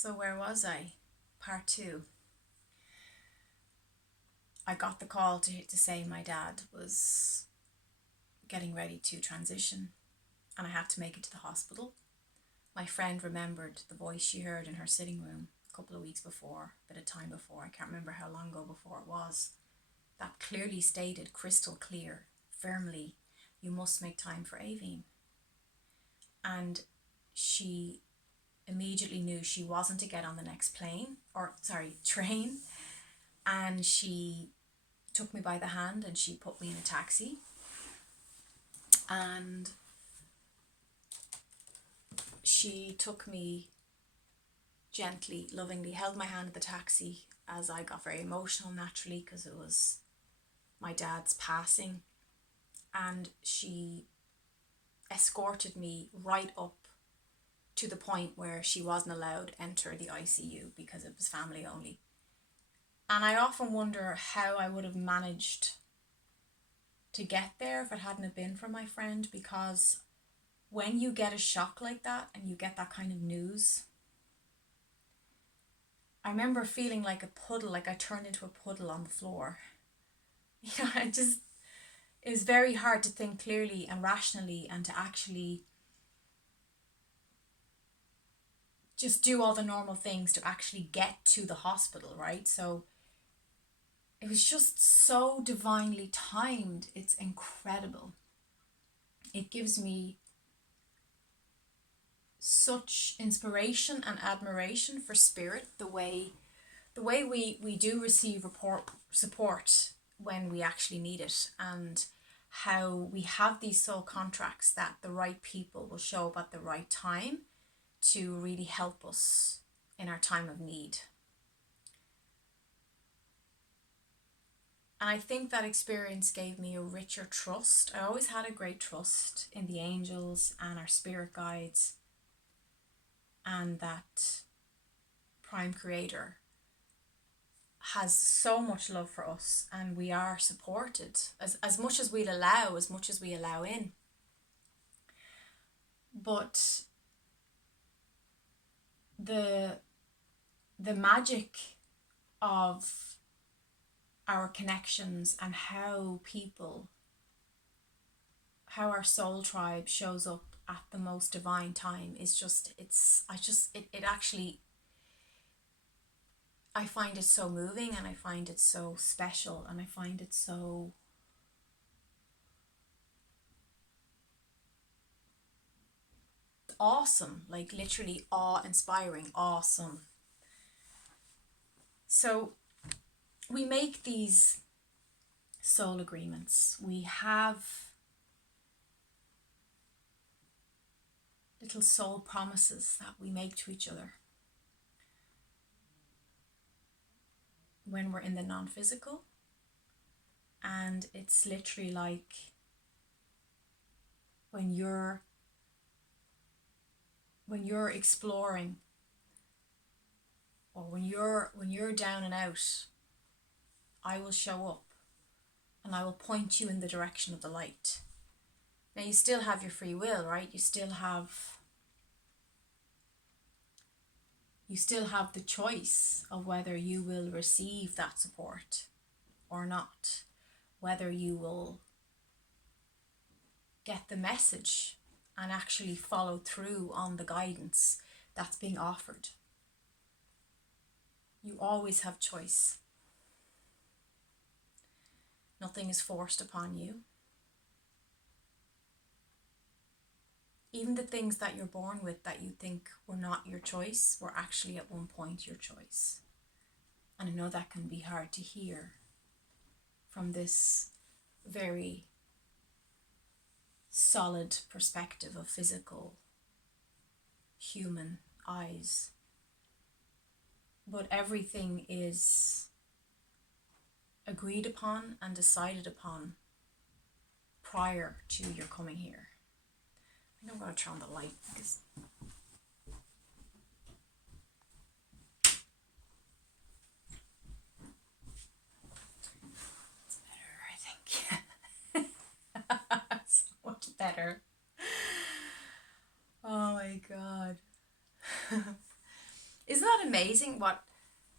So where was I? Part two. I got the call to say my dad was getting ready to transition and I had to make it to the hospital. My friend remembered the voice she heard in her sitting room a couple of weeks before, a bit of time before, I can't remember how long ago before it was, that clearly stated, crystal clear, firmly, you must make time for Aveen. And she immediately knew she wasn't to get on the next train, and she took me by the hand and she put me in a taxi, and she took me gently, lovingly, held my hand in the taxi as I got very emotional naturally because it was my dad's passing, and she escorted me right up to the point where she wasn't allowed to enter the ICU because it was family only. And I often wonder how I would have managed to get there if it hadn't have been for my friend, because when you get a shock like that and you get that kind of news, I remember feeling like a puddle, like I turned into a puddle on the floor. It was very hard to think clearly and rationally and to actually just do all the normal things to actually get to the hospital, right? So it was just so divinely timed. It's incredible. It gives me such inspiration and admiration for spirit, the way we do receive support when we actually need it, and how we have these soul contracts that the right people will show up at the right time to really help us in our time of need. And I think that experience gave me a richer trust. I always had a great trust in the angels and our spirit guides and that Prime Creator has so much love for us, and we are supported as much as we'll allow, as much as we allow in. But the magic of our connections and how our soul tribe shows up at the most divine time is just, it actually, I find it so moving, and I find it so special, and I find it so awesome, like literally awe-inspiring, awesome. So we make these soul agreements. We have little soul promises that we make to each other when we're in the non-physical, and it's literally like when you're exploring, or when you're down and out, I will show up and I will point you in the direction of the light. Now you still have your free will, right? You still have the choice of whether you will receive that support or not, whether you will get the message and actually follow through on the guidance that's being offered. You always have choice. Nothing is forced upon you. Even the things that you're born with that you think were not your choice were actually at one point your choice. And I know that can be hard to hear from this very solid perspective of physical human eyes. But everything is agreed upon and decided upon prior to your coming here. I think I'm going to turn on the light because it's better, I think. So much better. Oh my God. Isn't that amazing what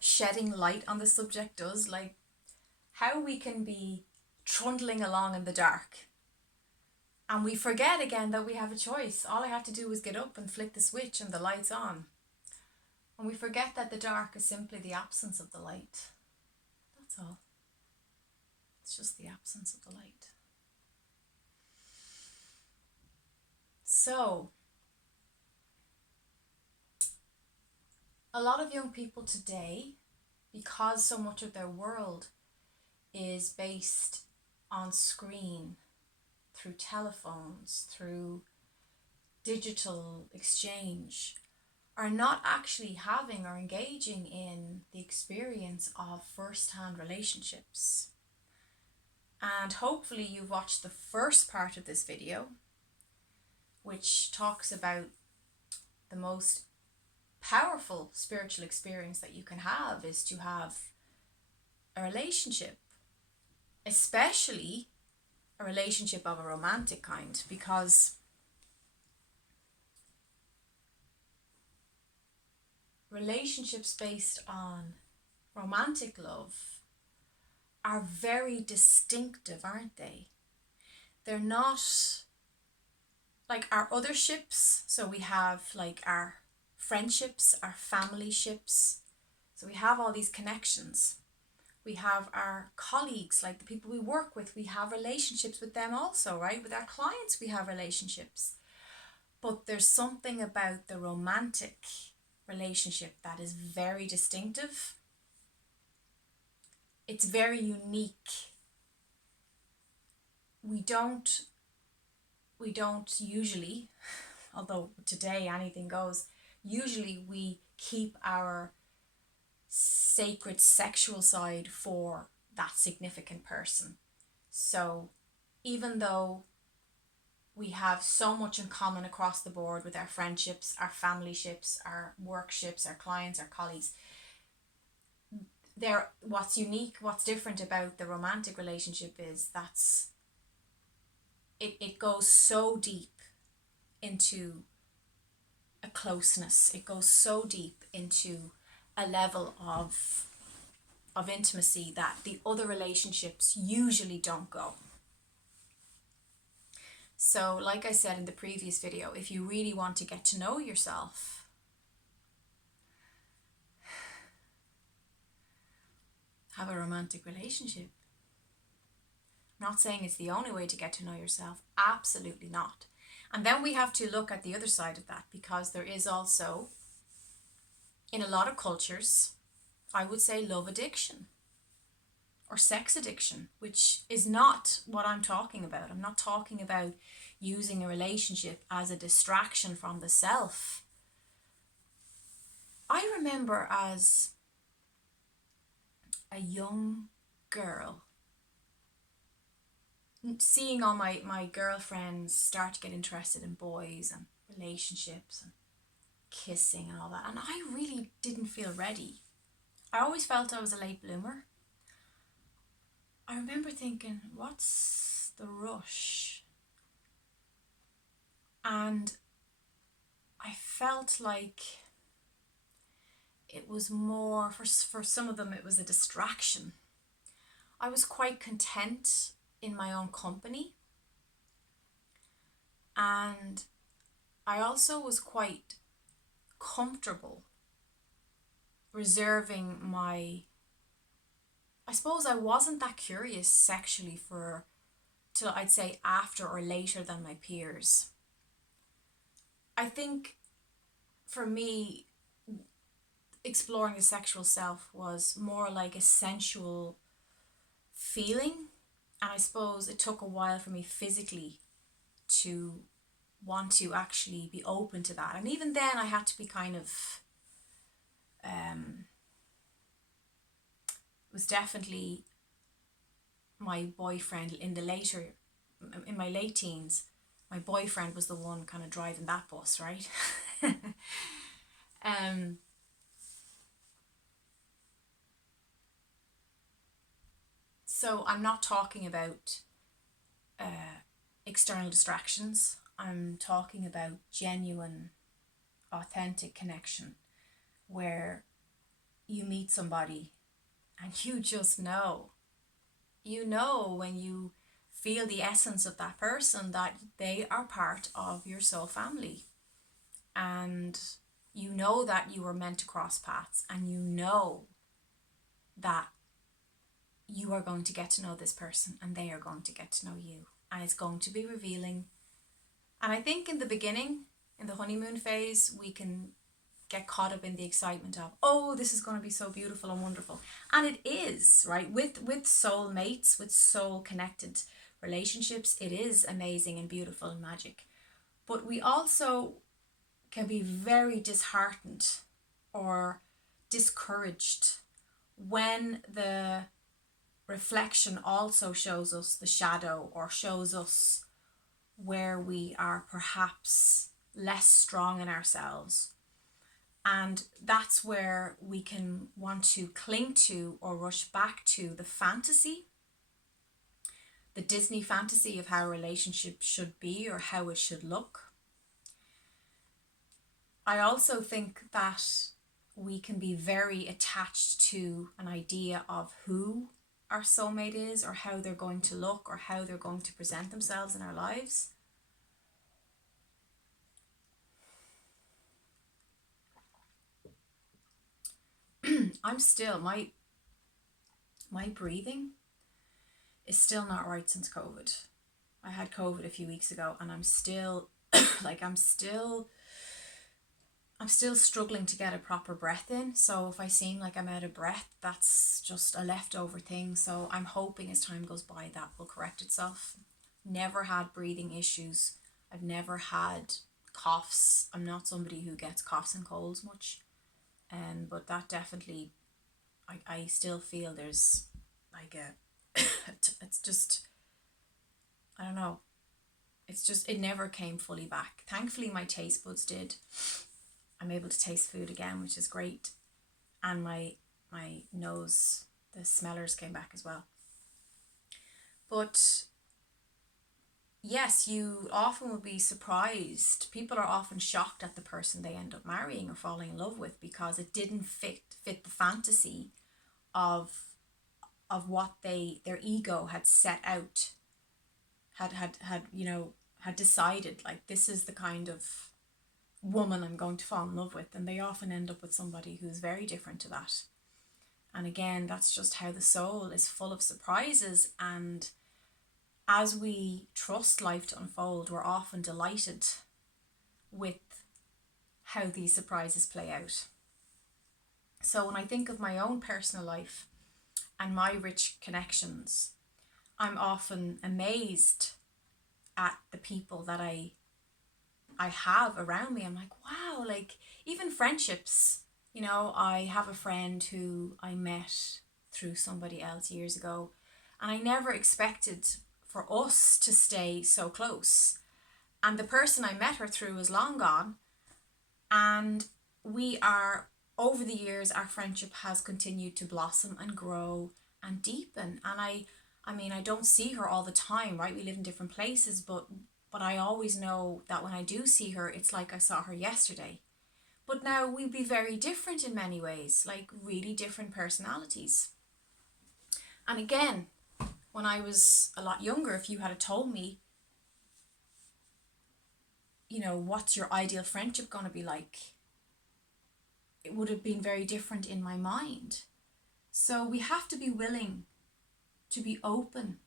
shedding light on the subject does? Like how we can be trundling along in the dark and we forget again that we have a choice. All I have to do is get up and flick the switch and the light's on. And we forget that the dark is simply the absence of the light. That's all. It's just the absence of the light. So, a lot of young people today, because so much of their world is based on screen, through telephones, through digital exchange, are not actually having or engaging in the experience of first-hand relationships. And hopefully you've watched the first part of this video, which talks about the most powerful spiritual experience that you can have is to have a relationship, especially a relationship of a romantic kind, because relationships based on romantic love are very distinctive, aren't they? They're not like our other ships. So we have like our friendships, our family ships. So we have all these connections. We have our colleagues, like the people we work with, we have relationships with them also, right? With our clients, we have relationships. But there's something about the romantic relationship that is very distinctive. It's very unique. We don't usually, although today anything goes, usually we keep our sacred sexual side for that significant person. So even though we have so much in common across the board with our friendships, our family ships, our work ships, our clients, our colleagues, what's unique, what's different about the romantic relationship is it goes so deep into a closeness. It goes so deep into a level of intimacy that the other relationships usually don't go. So like I said in the previous video, if you really want to get to know yourself, have a romantic relationship. I'm not saying it's the only way to get to know yourself. Absolutely not. And then we have to look at the other side of that, because there is also, in a lot of cultures, I would say love addiction or sex addiction, which is not what I'm talking about. I'm not talking about using a relationship as a distraction from the self. I remember as a young girl seeing all my girlfriends start to get interested in boys and relationships and kissing and all that, and I really didn't feel ready. I always felt I was a late bloomer. I remember thinking, what's the rush? And I felt like it was more, for some of them it was a distraction. I was quite content in my own company, and I also was quite comfortable reserving I suppose I wasn't that curious sexually till I'd say after or later than my peers. I think for me, exploring the sexual self was more like a sensual feeling, and I suppose it took a while for me physically to want to actually be open to that. And even then I had to be kind of it was definitely my boyfriend in my late teens. My boyfriend was the one kind of driving that bus, right? So I'm not talking about external distractions. I'm talking about genuine, authentic connection where you meet somebody and you just know. You know when you feel the essence of that person that they are part of your soul family. And you know that you were meant to cross paths, and you know that you are going to get to know this person and they are going to get to know you. And it's going to be revealing. And I think in the beginning, in the honeymoon phase, we can get caught up in the excitement of, oh, this is going to be so beautiful and wonderful. And it is, right? With soul mates, with soul connected relationships, it is amazing and beautiful and magic. But we also can be very disheartened or discouraged when the reflection also shows us the shadow, or shows us where we are perhaps less strong in ourselves. And that's where we can want to cling to or rush back to the fantasy, the Disney fantasy of how a relationship should be or how it should look. I also think that we can be very attached to an idea of who our soulmate is, or how they're going to look, or how they're going to present themselves in our lives. I'm still, my breathing is still not right since COVID. I had COVID a few weeks ago, and I'm still I'm still struggling to get a proper breath in. So if I seem like I'm out of breath, that's just a leftover thing. So I'm hoping as time goes by that will correct itself. Never had breathing issues. I've never had coughs. I'm not somebody who gets coughs and colds much. But that definitely, I still feel there's like it's just, I don't know. It's just, it never came fully back. Thankfully, my taste buds did. I'm able to taste food again, which is great. And my nose, the smellers came back as well. But yes, you often will be surprised. People are often shocked at the person they end up marrying or falling in love with, because it didn't fit the fantasy of what their ego had set out, had decided, like, this is the kind of woman I'm going to fall in love with. And they often end up with somebody who's very different to that. And again, that's just how the soul is full of surprises. And as we trust life to unfold, we're often delighted with how these surprises play out. So when I think of my own personal life and my rich connections, I'm often amazed at the people that I have around me. I'm like, wow, like even friendships, I have a friend who I met through somebody else years ago, and I never expected for us to stay so close. And the person I met her through is long gone, and we are, over the years, our friendship has continued to blossom and grow and deepen. And I mean, I don't see her all the time, right? We live in different places, but I always know that when I do see her, it's like I saw her yesterday. But now we'd be very different in many ways, like really different personalities. And again, when I was a lot younger, if you had told me, what's your ideal friendship going to be like, it would have been very different in my mind. So we have to be willing to be open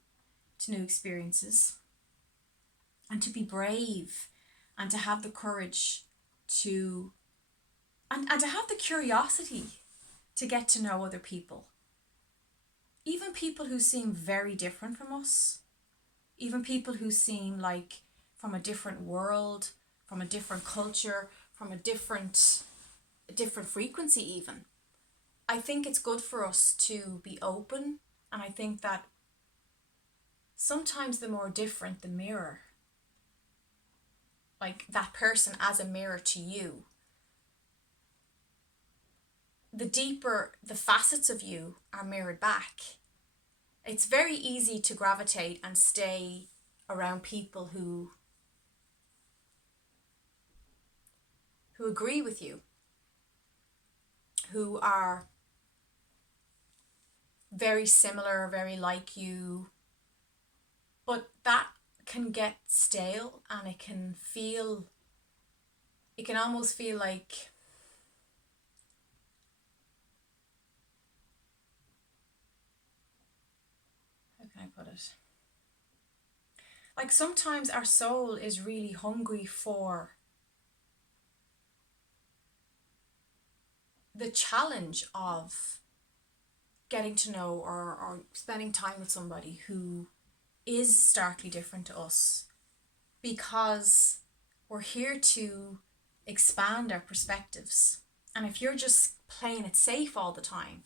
to new experiences, and to be brave, and to have the courage to, and to have the curiosity to get to know other people. Even people who seem very different from us, even people who seem like from a different world, from a different culture, from a different frequency even. I think it's good for us to be open, and I think that sometimes the more different the mirror, like that person as a mirror to you, the deeper the facets of you are mirrored back. It's very easy to gravitate and stay around people who agree with you. who are very similar, very like you, but that can get stale, and it can almost feel like, how can I put it? Like sometimes our soul is really hungry for the challenge of getting to know or spending time with somebody who is starkly different to us, because we're here to expand our perspectives. And if you're just playing it safe all the time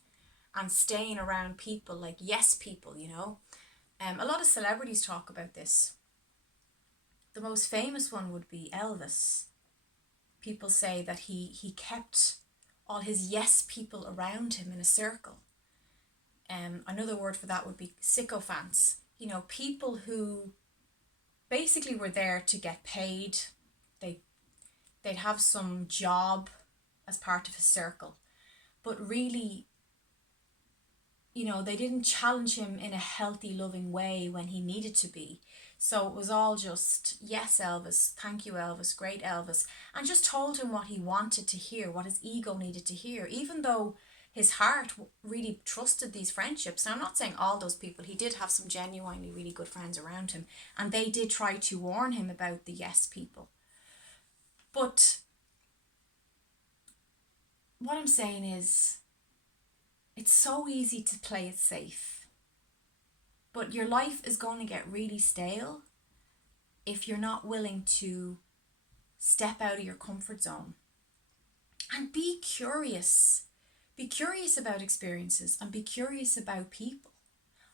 and staying around people like yes people, a lot of celebrities talk about this. The most famous one would be Elvis. People say that he kept all his yes people around him in a circle. Another word for that would be sycophants. People who basically were there to get paid. They'd have some job as part of his circle, but really, they didn't challenge him in a healthy, loving way when he needed to be. So it was all just, yes, Elvis, thank you, Elvis, great Elvis, and just told him what he wanted to hear, what his ego needed to hear, even though his heart really trusted these friendships. Now, I'm not saying all those people, he did have some genuinely really good friends around him, and they did try to warn him about the yes people. But what I'm saying is, it's so easy to play it safe, but your life is going to get really stale if you're not willing to step out of your comfort zone and be curious. Be curious about experiences and be curious about people.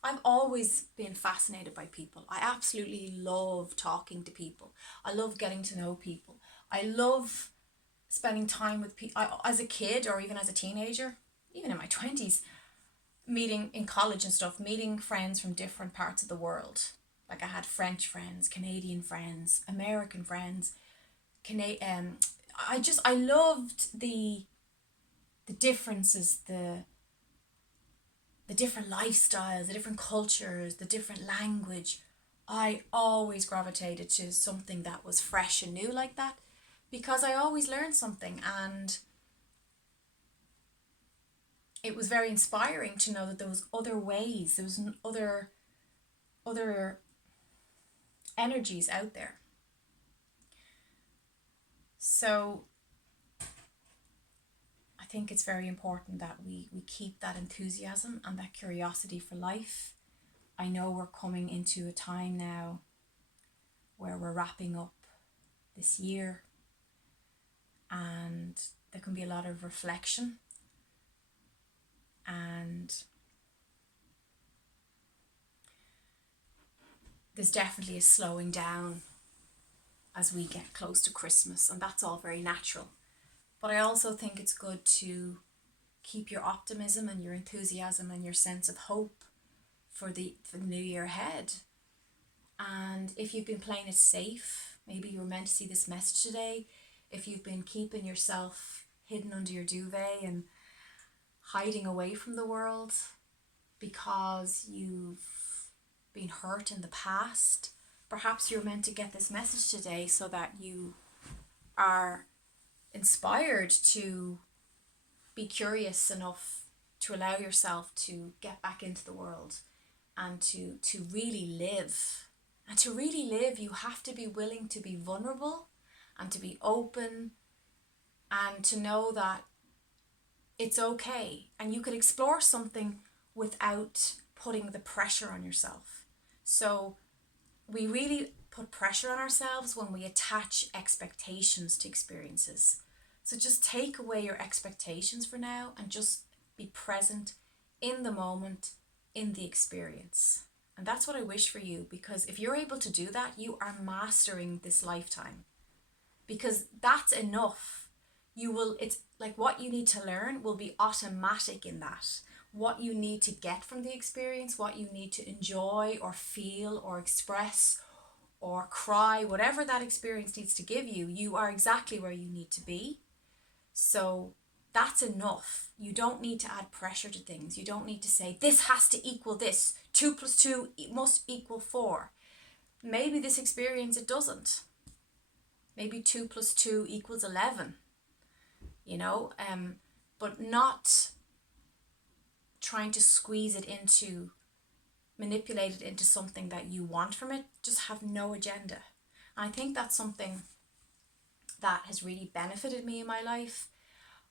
I've always been fascinated by people. I absolutely love talking to people. I love getting to know people. I love spending time with people. As a kid or even as a teenager, even in my 20s, meeting in college and stuff, meeting friends from different parts of the world. Like I had French friends, Canadian friends, American friends. I loved the differences, the different lifestyles, the different cultures, the different language. I always gravitated to something that was fresh and new like that, because I always learned something, and it was very inspiring to know that there was other ways, there was other energies out there. So I think it's very important that we keep that enthusiasm and that curiosity for life. I know we're coming into a time now where we're wrapping up this year, and there can be a lot of reflection, and there's definitely a slowing down as we get close to Christmas, and that's all very natural. But I also think it's good to keep your optimism and your enthusiasm and your sense of hope for the new year ahead. And if you've been playing it safe, maybe you were meant to see this message today. If you've been keeping yourself hidden under your duvet and hiding away from the world because you've been hurt in the past, perhaps you're meant to get this message today so that you are inspired to be curious enough to allow yourself to get back into the world and to really live. And to really live, you have to be willing to be vulnerable and to be open and to know that it's okay. And you can explore something without putting the pressure on yourself. So we really put pressure on ourselves when we attach expectations to experiences. So just take away your expectations for now and just be present in the moment, in the experience. And that's what I wish for you, because if you're able to do that, you are mastering this lifetime. Because that's enough. It's like what you need to learn will be automatic in that. What you need to get from the experience, what you need to enjoy or feel or express or cry, whatever that experience needs to give you, you are exactly where you need to be. So That's enough. You don't need to add pressure to things. You don't need to say, this has to equal this. 2 plus 2 must equal 4. Maybe this experience it doesn't. Maybe 2 plus 2 equals 11. But not trying to squeeze it into, manipulate it into something that you want from it. Just have no agenda. And I think that's something that has really benefited me in my life.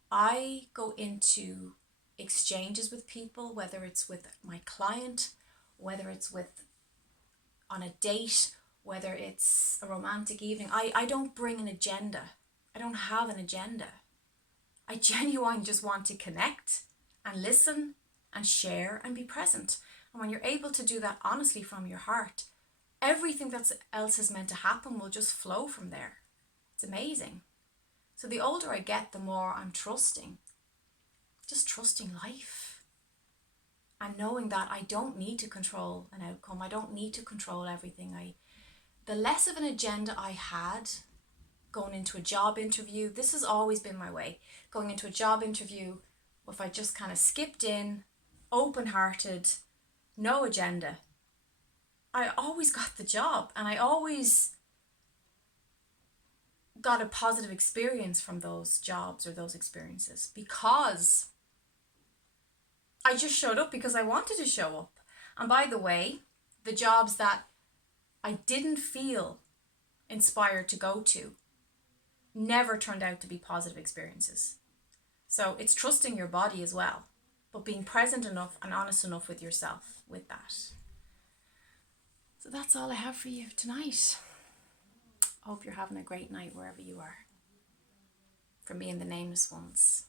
I go into exchanges with people, whether it's with my client, whether it's on a date, whether it's a romantic evening. I don't bring an agenda. I don't have an agenda. I genuinely just want to connect and listen and share and be present. And when you're able to do that honestly from your heart, everything else is meant to happen will just flow from there. It's amazing. So the older I get, the more I'm trusting. Just trusting life. And knowing that I don't need to control an outcome. I don't need to control everything. The less of an agenda I had going into a job interview, this has always been my way. Going into a job interview, if I just kind of skipped in, open-hearted, no agenda, I always got the job, and I always got a positive experience from those jobs or those experiences, because I just showed up because I wanted to show up. And by the way, the jobs that I didn't feel inspired to go to never turned out to be positive experiences. So it's trusting your body as well, but being present enough and honest enough with yourself with that. So that's all I have for you tonight. I hope you're having a great night wherever you are. From me and the Nameless Ones.